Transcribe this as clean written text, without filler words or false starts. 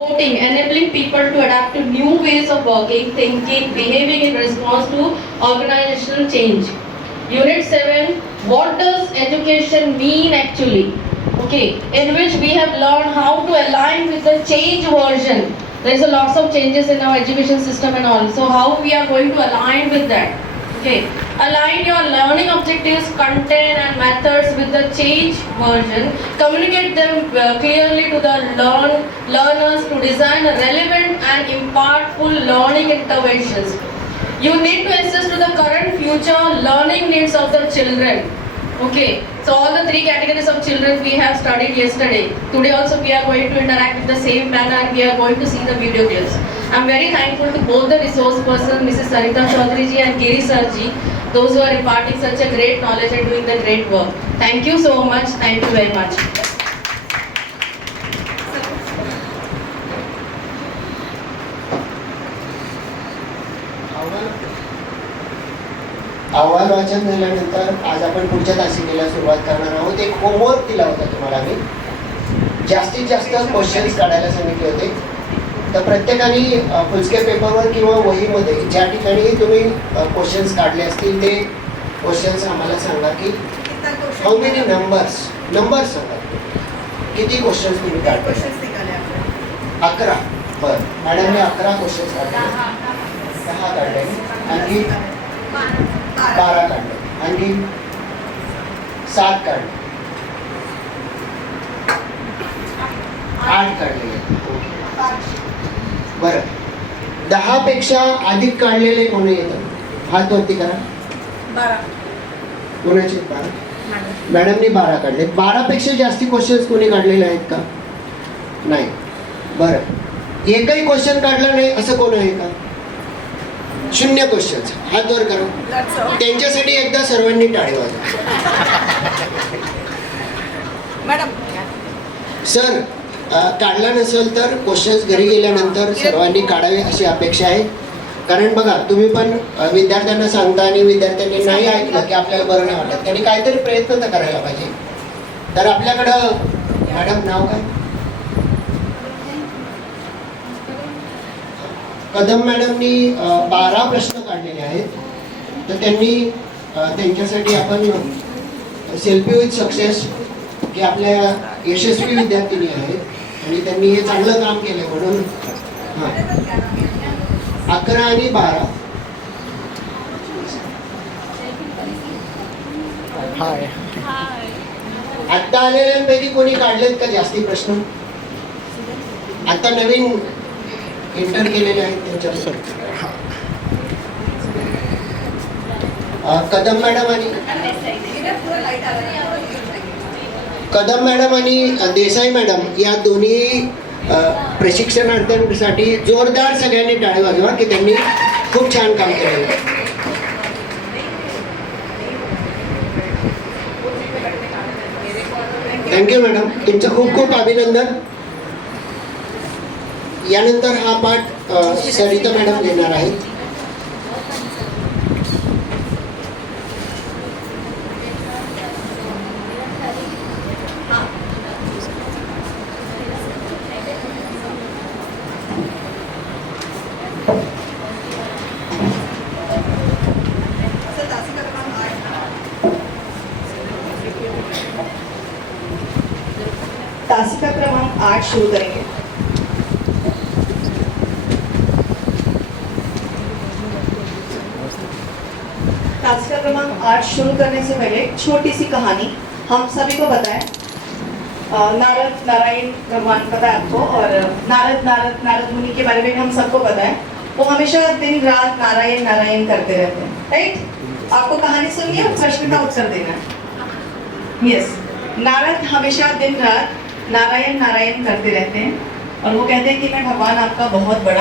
Supporting, enabling people to adapt to new ways of working, thinking, behaving in response to organizational change. Unit 7, what does education mean actually? Okay, in which we have learned how to align with the change version. There is a lots of changes in our education system and all. So how we are going to align with that? Okay, align your learning objectives, content and methods with the change version. Communicate them clearly to the learners to design relevant and impactful learning interventions. You need to assess to the current future learning needs of the children. Okay, so all the three categories of children we have studied yesterday. Today also we are going to interact with the same manner and we are going to see the video clips. I am very thankful to both the resource persons, Mrs. Sarita Chaudhary ji and Giri sir ji, those who are imparting such a great knowledge and doing the great work. Thank you so much. Thank you very much. अहवाल वाचन झाल्यानंतर आज आपण पुढच्या तासिकेला सुरुवात करणार आहोत. एक होमवर्क दिला होता तुम्हाला मी, जास्तीत जास्त क्वेश्चन्स काढायला सांगितले होते. तर प्रत्येकाने फुलस्केप पेपरवर किंवा वहीमध्ये ज्या ठिकाणी तुम्ही क्वेश्चन्स काढले असतील ते क्वेश्चन्स आम्हाला सांगा की हाऊ मेनी नंबर्स सांगा, किती क्वेश्चन्स तुम्ही काढले. 11. बरं, मॅडमने 11 क्वेश्चन्स काढले, 10 काढले, आणखी 12 काढले, आणखी 7 काढले, 8 काढले. बरं, 10 पेक्षा अधिक काढलेले कोणी येतात? हात वरती करा. 12. कोणाचे? 12. मॅडमने 12 काढले. 12 पेक्षा जास्ती क्वेश्चन्स कोणी काढलेले आहेत का? नाही. बरं, एकही क्वेश्चन काढला नाही असं कोण आहे का? 0 क्वेश्चन्स. हात वर करा. त्यांच्यासाठी एकदा सर्वांनी टाळी वाजवा. मॅडम सर, काढला नसेल तर क्वेश्चन्स घरी गेल्यानंतर सर्वांनी काढावे अशी अपेक्षा आहे. कारण बघा, तुम्ही पण विद्यार्थ्यांना सांगता आणि विद्यार्थ्यांनी नाही ऐकलं की आपल्याला बरं नाही वाटत. त्यांनी काहीतरी प्रयत्न तर करायला पाहिजे. तर आपल्याकडं मॅडम नाव काय? कदम मॅडमनी 12 प्रश्न काढलेले आहेत. तर त्यांनी त्यांच्यासाठी आपण सेल्फी विथ सक्सेस की आपल्या यशस्वी विद्यार्थिनी आहेत आणि त्यांनी हे चांगलं काम केलं म्हणून 11 आणि 12. आत्ता आलेल्यांपैकी कोणी काढलेत का जास्ती प्रश्न? आता नवीन एंटर केलेले आहेत त्यांच्यावर. कदम मॅडम आणि देसाई मॅडम या दोन्ही प्रशिक्षणार्थ्यांसाठी जोरदार सगळ्यांनी टाळी वाजवा की त्यांनी खूप छान काम केलेलं आहे. थँक्यू मॅडम, तुमचं खूप खूप अभिनंदन. यानंतर हा पाठ सरिता मॅडम घेणार आहेत. तासिका क्रमांक 8 शुरू करेंगे. तासिका क्रमांक 8 शुरू करने से पहले छोटी सी कहानी हम सभी को बताएं. नारद नारायण भगवान पता है आपको, और नारद मुनि के बारे में हम सबको पता है. वो हमेशा दिन रात नारायण नारायण करते रहते हैं, राइट? आपको कहानी सुनिए और प्रश्न का उत्तर देना है. यस, नारद हमेशा दिन रात नारायण नारायण करते रहते हैं और वो कहते हैं कि मैं भगवान आपका बहुत बड़ा